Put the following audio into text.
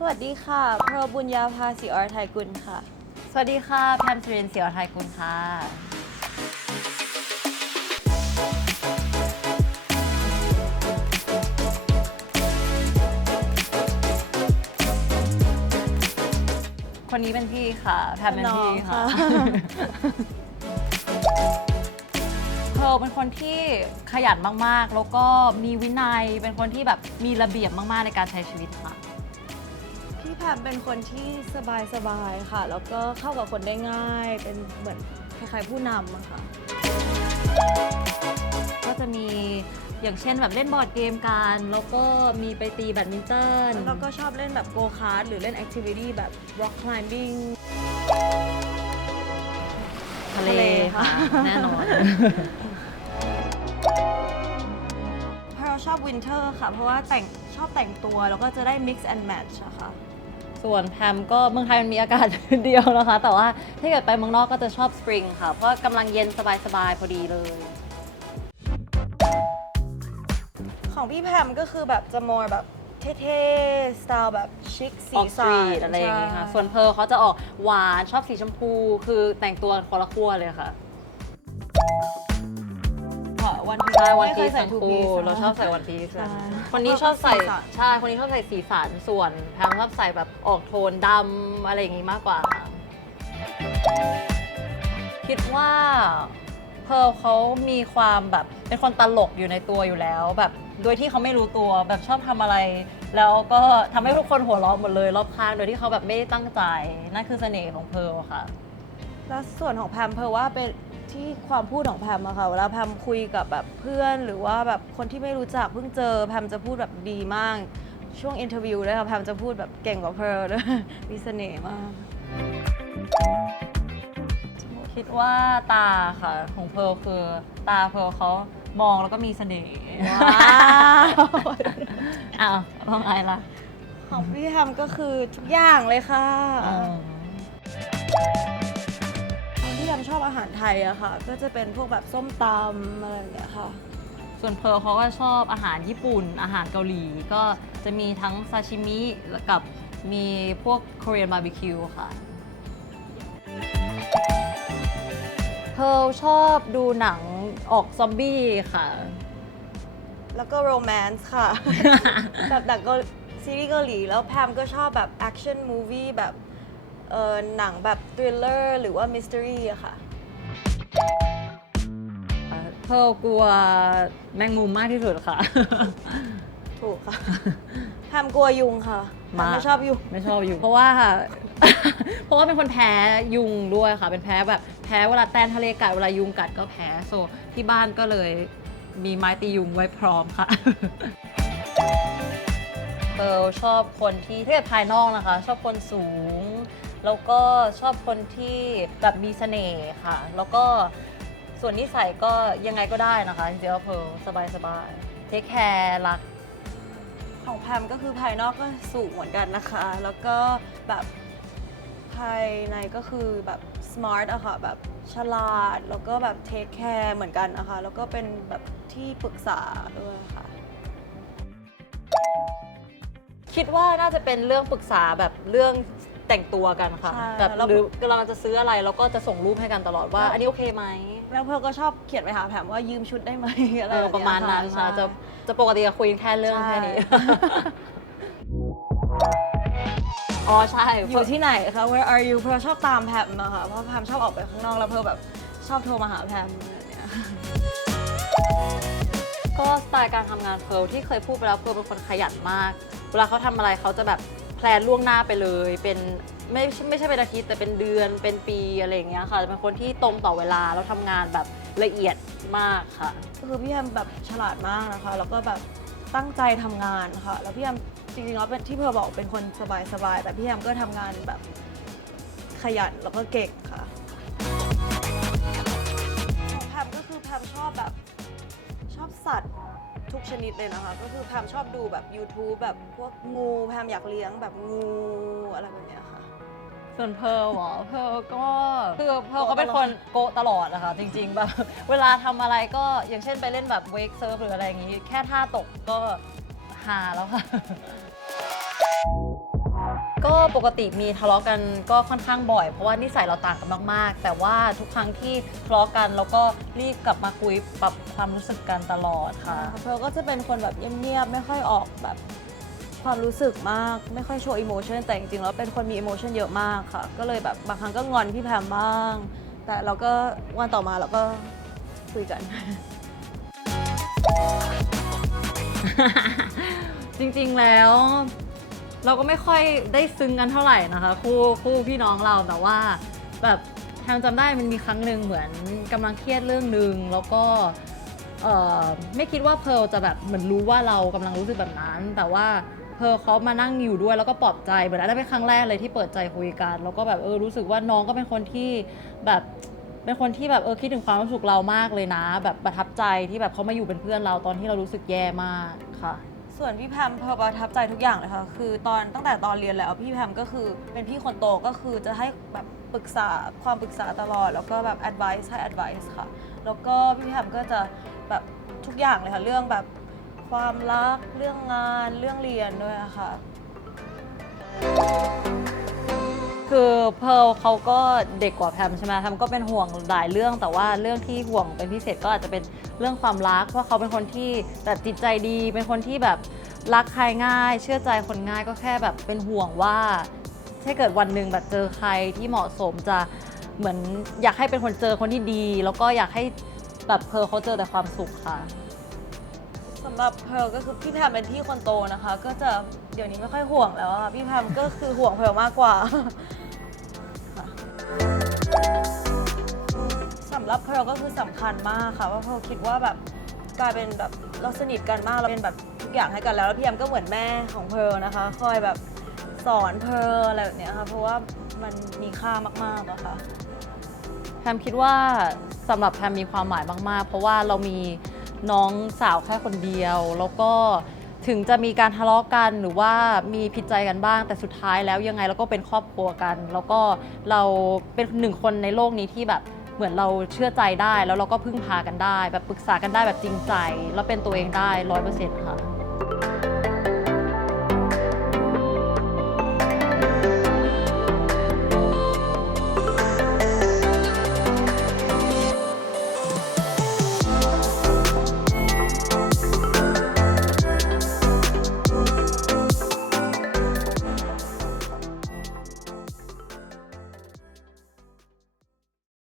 สวัสดีค่ะเพร์ลบุญญาภาศิอรไทยกุลค่ะ สวัสดีค่ะ แพมสุรินทร์เสียวไทยกุลค่ะ คนนี้เป็นพี่ค่ะ แพมเป็นพี่ค่ะ น้องค่ะ เพร์ลเป็นคนที่ขยันมาก ๆ แล้วก็มีวินัย เป็นคนที่แบบมีระเบียบมาก ๆ ในการใช้ชีวิตค่ะ พี่แพมเป็นคนที่สบายสบายๆค่ะ แล้วก็เข้ากับคนได้ง่าย เป็นเหมือนคล้ายๆผู้นำอะค่ะ ก็จะมีอย่างเช่นแบบเล่นบอร์ดเกมกัน แล้วก็มีไปตีแบดมินตันแล้วก็ชอบเล่นแบบโกคาร์ดหรือเล่นแอคทิวิตี้แบบ rock climbing ทะเลทะเลค่ะค่ะ แน่นอน เพราะเราชอบวินเทอร์ค่ะ เพราะว่าแต่งชอบแต่งตัว แล้วก็จะได้ mix and match อะค่ะ ส่วนแพมก็เมืองไทยมันมีอากาศเดียวนะคะ แต่ว่าถ้าเกิดไปเมืองนอกก็จะชอบสปริงค่ะ เพราะกำลังเย็นสบายๆพอดีเลย ของพี่แพมก็คือแบบจะ more แบบเท่ๆ สไตล์แบบชิคสีออกสตสัรีนทอะไรอย่างงี้ค่ะใช่ส่วนเพร์ลเขาจะออกหวานชอบสีชมพู คือแต่งตัวคนละขั้วเลยค่ะ วันพีใช่วันไม่เคพียชใส่ทั้งทูคู่พีซเราชอบใส่วันพีชใช่คนนี้ชอบใส่สีสันใช่คนนี้ชอบใส่สีสันส่วนแพมชอบใส่แบบออกโทนดำอะไรอย่างงี้มากกว่า คิดว่าเพร์ลเขามีความแบบเป็นคนตลกอยู่ในตัวอยู่แล้ว แบบโดยที่เขาไม่รู้ตัวแบบชอบทำอะไร แล้วก็ทำให้ทุกคนหัวเราะหมดเลยรอบข้างโดยที่เขาแบบไม่ได้ตั้งใจนั่นคือเสน่ห์ของเพร์ลค่ะ แล้วส่วนของแพมเพอว่าเป็น ที่ความพูดของแพมอะค่ะเวลาแพมคุยกับแบบเพื่อนหรือว่าแบบคนที่ไม่รู้จักเพิ่งเจอแพมจะพูดแบบดีมาก ช่วงอินเทอร์วิวด้วยค่ะแพมจะพูดแบบเก่งกว่าเพร์ลด้วยมีเสน่ห์มาก คิดว่าตาค่ะของเพร์ลคือตาเพร์ลเขามองแล้วก็มีเสน่ห์ว้าวอ้าวต้องไอล่ะของพี่แพมก็คือทุกอย่างเลยค่ะพี่แพมชอบอาหารไทยอะค่ะ ก็จะเป็นพวกแบบส้มตำอะไรอย่างเงี้ยค่ะ ส่วนเพร์ลเขาก็ชอบอาหารญี่ปุ่น อาหารเกาหลี ก็จะมีทั้งซาชิมิกับมีพวก Korean barbecue ค่ะ เพร์ลชอบดูหนังออกซอมบี้ค่ะ แล้วก็โรแมนต์ค่ะ แบบหนังก็ซีรีส์เกาหลีแล้วแพมก็ชอบแบบแอคชั่นมูวี่แบบ เออหนังแบบทริลเลอร์หรือว่ามิส t ต r รีอะค่ะ เพร์ลกลัวแมงมุมมากที่สุดค่ะ ถูกค่ะแพมกลัวยุงค่ะแพมไม่ชอบยุง ไม่ชอบยุง เพราะว่าเพราะว่าเป็นคนแพ้ยุงด้วยค่ะ เป็นแพ้แบบแพ้เวลาแตนทะเลกัดเวลายุงกัดก็แพ้โซที่บ้านก็เลยมีไม้ตียุงไว้พร้อมค่ะ เออชอบคนที่ถ้าเกิดภายนอกนะคะ ชอบคนสูง แล้วก็ชอบคนที่แบบมีเสน่ห์ค่ะ แล้วก็ส่วนนิสัยก็ยังไงก็ได้นะคะจริงๆแล้วเพร์ลสบายสบายเทคแคร์รัก ของแพมก็คือภายนอกก็สูงเหมือนกันนะคะ แล้วก็แบบภายในก็คือแบบ smart อะค่ะ แบบฉลาด แล้วก็แบบ take care เหมือนกันนะคะ แล้วก็เป็นแบบที่ปรึกษาด้วยค่ะ คิดว่าน่าจะเป็นเรื่องปรึกษาแบบเรื่อง แต่งตัวกันค่ะใช่แบบแล้ว หรือกำลังจะซื้ออะไรเราก็จะส่งรูปให้กันตลอดว่าแล้วอันนี้โอเคไหมแล้วเพื่อนก็ชอบเขียนไปหาแพมว่ายืมชุดได้ไหมอะไรเออแบบประมาณนั้นเยค่ะใช่ จะจะปกติจะคุยแค่เรื่องแค่นี้ ใช่ อ๋อใช่ อยู่ที่ไหนคะ Where are you เพราะชอบตามแพมอะค่ะเพราะแพมชอบออกไปข้างนอกแล้วเพื่อแบบชอบโทรมาหาแพมอะไรอย่างเงี้ย ก็สไตล์การทำงานเพร์ลที่เคยพูดไปแล้วเพร์ลเป็นคนขยันมาก เวลาเขาทำอะไรเขาจะแบบ แพลนล่วงหน้าไปเลย เป็นไม่ไม่ใช่เป็นอาทิตย์แต่เป็นเดือนเป็นปีอะไรอย่างเงี้ยค่ะจะเป็นคนที่ตรงต่อเวลาแล้วทำงานแบบละเอียดมากค่ะ ก็คือพี่แอมแบบฉลาดมากนะคะ แล้วก็แบบตั้งใจทำงานค่ะ แล้วพี่แอมจริงๆแล้วเป็นที่เพอบอกเป็นคนสบายๆแต่พี่แอมก็ทำงานแบบขยันแล้วก็เก่งค่ะของแพมก็คือแพมชอบแบบชอบสัตว์ ทุกชนิดเลยนะคะ ก็คือแพมชอบดูแบบ YouTube แบบพวกงูแพมอยากเลี้ยงแบบงูอะไรแบบเนี้ยค่ะ ส่วนเพร์ลเหรอเพร์ลก็คือเพร์ลเขาเป็นคนโกะตลอดนะคะจริงๆแบบเวลาทำอะไรก็อย่างเช่นไปเล่นแบบเวกเซิร์ฟหรืออะไรอย่างงี้ แค่ท่าตกก็ฮาแล้วค่ะ ก็ปกติมีทะเลาะกันก็ค่อนข้างบ่อย เพราะว่านิสัยเราต่างกันมาก ๆ แต่ว่าทุกครั้งที่ทะเลาะกันเราก็รีบกลับมาคุยปรับความรู้สึกกันตลอดค่ะ เพร์ลก็จะเป็นคนแบบเงียบๆไม่ค่อยออกแบบความรู้สึกมากไม่ค่อยโชว์อิโมชันแต่จริงๆแล้วเป็นคนมีอิโมชันเยอะมากค่ะ ก็เลยแบบบางครั้งก็งอนพี่แพมบ้าง แต่เราก็วันต่อมาเราก็คุยกัน จริงๆแล้ว เราก็ไม่ค่อยได้ซึ้งกันเท่าไหร่นะคะ คู่คู่พี่น้องเราแต่ว่าแบบแทมจำได้มันมีครั้งหนึ่งเหมือนกำลังเครียดเรื่องหนึ่งแล้วก็เอ่อไม่คิดว่าเพร์ลจะแบบเหมือนรู้ว่าเรากำลังรู้สึกแบบนั้น แต่ว่าเพร์ลเขามานั่งอยู่ด้วยแล้วก็ปลอบใจเหมือนอันนั้นเป็นครั้งแรกเลยที่เปิดใจคุยกัน แล้วก็แบบเออรู้สึกว่าน้องก็เป็นคนที่แบบเป็นคนที่แบบเออคิดถึงความรู้สึกเรามากเลยนะ แบบประทับใจที่แบบเขามาอยู่เป็นเพื่อนเราตอนที่เรารู้สึกแย่มากค่ะ ส่วนพี่แพมเพอประทับใจทุกอย่างเลยค่ะ คือตอนตั้งแต่ตอนเรียนแล้วพี่แพมก็คือเป็นพี่คนโตก็คือจะให้แบบปรึกษาความปรึกษาตลอด แล้วก็แบบ advice ให้ advice ค่ะ แล้วก็พี่แพมก็จะแบบทุกอย่างเลยค่ะ เรื่องแบบความรัก เรื่องงาน เรื่องเรียนด้วยอะค่ะ คือเพร์ลเขาก็เด็กกว่าแพมใช่ไหมแพมก็เป็นห่วงหลายเรื่อง แต่ว่าเรื่องที่ห่วงเป็นพิเศษก็อาจจะเป็นเรื่องความรัก เพราะเขาเป็นคนที่แบบจิตใจดี เป็นคนที่แบบรักใครง่าย เชื่อใจคนง่ายก็แค่แบบเป็นห่วงว่า ถ้าเกิดวันหนึ่งแบบเจอใครที่เหมาะสมจะเหมือนอยากให้เป็นคนเจอคนที่ดี แล้วก็อยากให้แบบเพร์ลเขาเจอแต่ความสุขค่ะ สำหรับเพร์ลก็คือพี่แพมเป็นพี่คนโตนะคะ ก็จะเดี๋ยวนี้ไม่ค่อยห่วงแล้วอะค่ะพี่แพมก็คือห่วงเพร์ลมากกว่า สำหรับเพร์ลก็คือสำคัญมากค่ะว่าเพร์ลคิดว่าแบบกลายเป็นแบบเราสนิทกันมากเราเป็นแบบทุกอย่างให้กันแล้วแล้วพี่แอมก็เหมือนแม่ของเพลนะคะ คอยแบบสอนเพลอะไรแบบเนี้ยค่ะเพราะว่ามันมีค่ามากๆอะค่ะ แพมคิดว่าสำหรับแพมมีความหมายมาก ๆ เพราะว่าเรามีน้องสาวแค่คนเดียว แล้วก็ ถึงจะมีการทะเลาะกันหรือว่ามีผิดใจกันบ้าง แต่สุดท้ายแล้วยังไงเราก็เป็นครอบครัวกัน แล้วก็เราเป็นหนึ่งคนในโลกนี้ที่แบบเหมือนเราเชื่อใจได้ แล้วเราก็พึ่งพากันได้ แบบปรึกษากันได้แบบจริงใจ แล้วเป็นตัวเองได้ร้อยเปอร์เซ็นต์ค่ะ